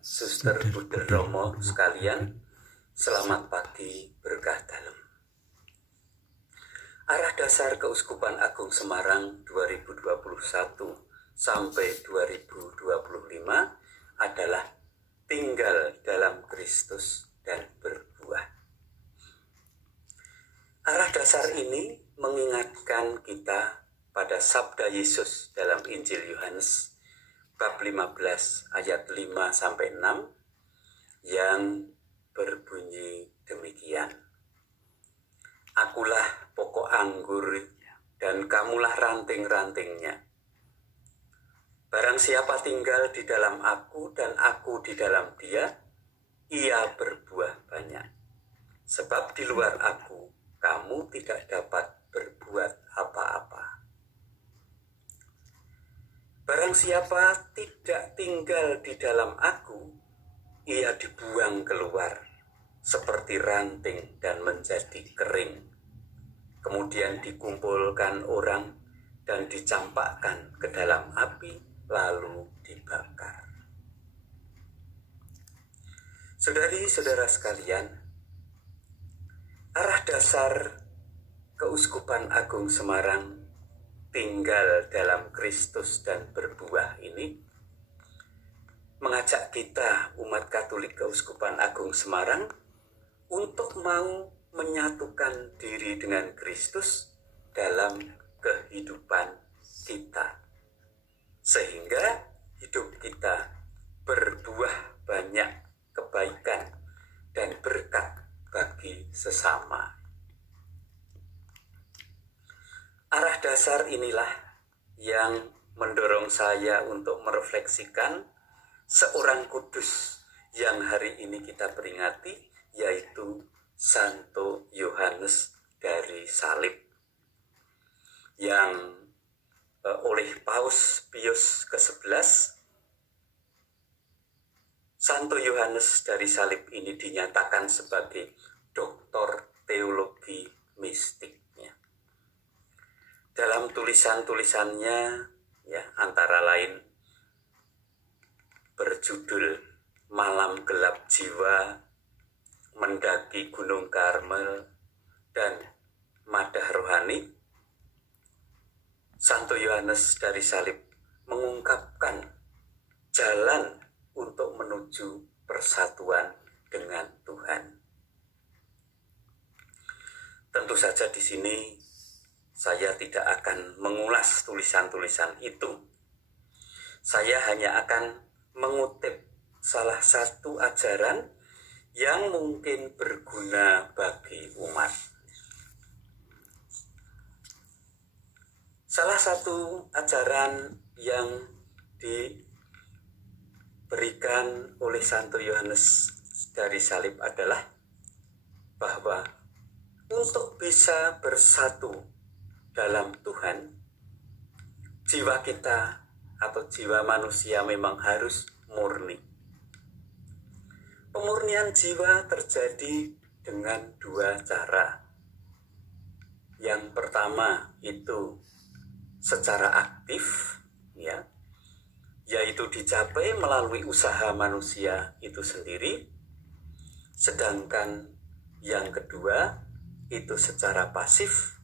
Suster Buder Romo sekalian, selamat pagi berkah dalam. Arah dasar Keuskupan Agung Semarang 2021 sampai 2025 adalah tinggal dalam Kristus dan berbuah. Arah dasar ini mengingatkan kita pada sabda Yesus dalam Injil Yohanes bab 15 ayat 5 sampai 6 yang berbunyi demikian. Akulah pokok anggur dan kamulah ranting-rantingnya. Barang siapa tinggal di dalam aku dan aku di dalam dia, ia berbuah banyak. Sebab di luar aku, kamu tidak dapat berbuat apa-apa. Barang siapa tidak tinggal di dalam aku, ia dibuang keluar seperti ranting dan menjadi kering. Kemudian dikumpulkan orang dan dicampakkan ke dalam api, lalu dibakar. Saudari-saudara sekalian, arah dasar Keuskupan Agung Semarang tinggal dalam Kristus dan berbuah ini mengajak kita umat Katolik Keuskupan Agung Semarang untuk mau menyatukan diri dengan Kristus dalam kehidupan kita, sehingga hidup kita berbuah banyak kebaikan dan berkat bagi sesama. Arah dasar inilah yang mendorong saya untuk merefleksikan seorang kudus yang hari ini kita peringati, yaitu Santo Yohanes dari Salib, yang oleh Paus Pius ke-11, Santo Yohanes dari Salib ini dinyatakan sebagai doktor teologi mistik. Dalam tulisan-tulisannya, ya, antara lain berjudul Malam Gelap Jiwa, Mendaki Gunung Karmel, dan Madah Rohani, Santo Yohanes dari Salib mengungkapkan jalan untuk menuju persatuan dengan Tuhan. Tentu saja di sini saya tidak akan mengulas tulisan-tulisan itu. Saya hanya akan mengutip salah satu ajaran yang mungkin berguna bagi umat. Salah satu ajaran yang diberikan oleh Santo Yohanes dari Salib adalah bahwa untuk bisa bersatu dalam Tuhan, jiwa kita atau jiwa manusia memang harus murni. Pemurnian jiwa terjadi dengan dua cara. Yang pertama itu secara aktif, ya, yaitu dicapai melalui usaha manusia itu sendiri. Sedangkan yang kedua itu secara pasif,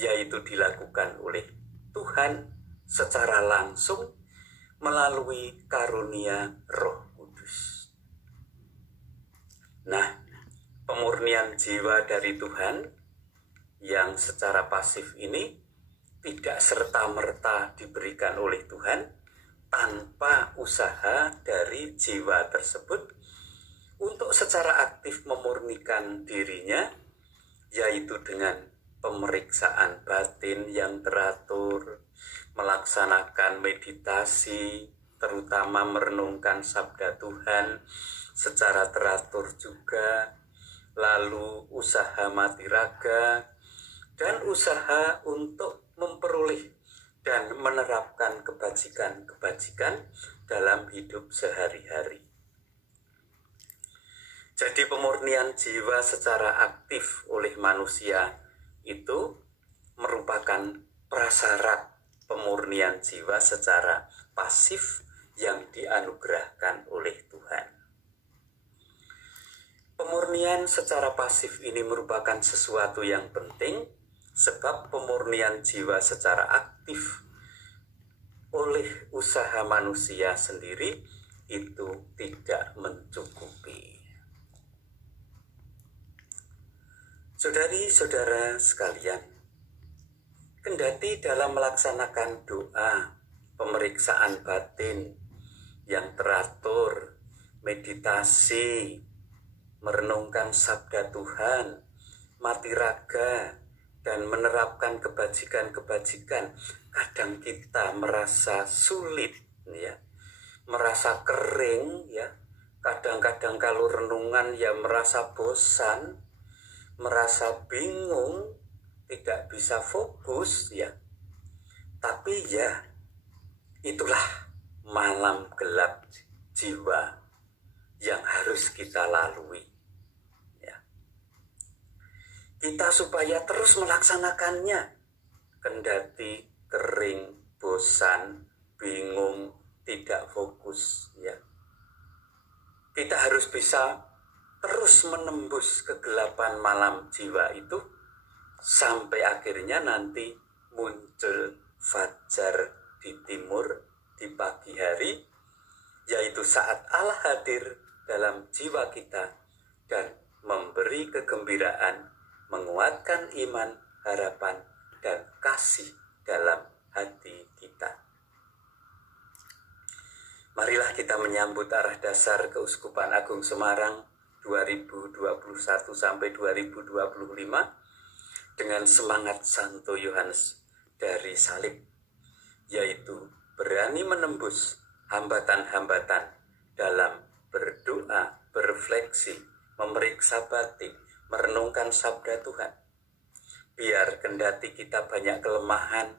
yaitu dilakukan oleh Tuhan secara langsung melalui karunia Roh Kudus. Nah, pemurnian jiwa dari Tuhan yang secara pasif ini tidak serta-merta diberikan oleh Tuhan tanpa usaha dari jiwa tersebut untuk secara aktif memurnikan dirinya, yaitu dengan pemeriksaan batin yang teratur, melaksanakan meditasi, terutama merenungkan sabda Tuhan secara teratur juga, lalu usaha mati raga, dan usaha untuk memperoleh dan menerapkan kebajikan-kebajikan dalam hidup sehari-hari. Jadi pemurnian jiwa secara aktif oleh manusia itu merupakan prasyarat pemurnian jiwa secara pasif, yang dianugerahkan oleh Tuhan. Pemurnian secara pasif ini merupakan sesuatu yang penting, sebab pemurnian jiwa secara aktif oleh usaha manusia sendiri itu tidak mencukupi. Saudari-saudara sekalian, kendati dalam melaksanakan doa, pemeriksaan batin yang teratur, meditasi, merenungkan sabda Tuhan, mati raga, dan menerapkan kebajikan-kebajikan, kadang kita merasa sulit, ya, merasa kering, ya. Kadang-kadang kalau renungan ya merasa bosan, merasa bingung, tidak bisa fokus, ya. Tapi ya, itulah malam gelap jiwa yang harus kita lalui. Ya. Kita supaya terus melaksanakannya, kendati kering, bosan, bingung, tidak fokus, ya. Kita harus bisa terus menembus kegelapan malam jiwa itu sampai akhirnya nanti muncul fajar di timur di pagi hari, yaitu saat Allah hadir dalam jiwa kita dan memberi kegembiraan, menguatkan iman, harapan, dan kasih dalam hati kita. Marilah kita menyambut arah dasar Keuskupan Agung Semarang 2021 sampai 2025 dengan semangat Santo Yohanes dari salib, yaitu berani menembus hambatan-hambatan dalam berdoa, berefleksi, memeriksa batin, merenungkan sabda Tuhan. Biar kendati kita banyak kelemahan,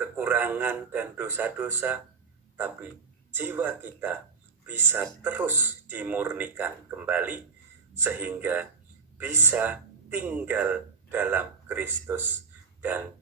kekurangan, dan dosa-dosa, tapi jiwa kita bisa terus dimurnikan kembali, sehingga bisa tinggal dalam Kristus dan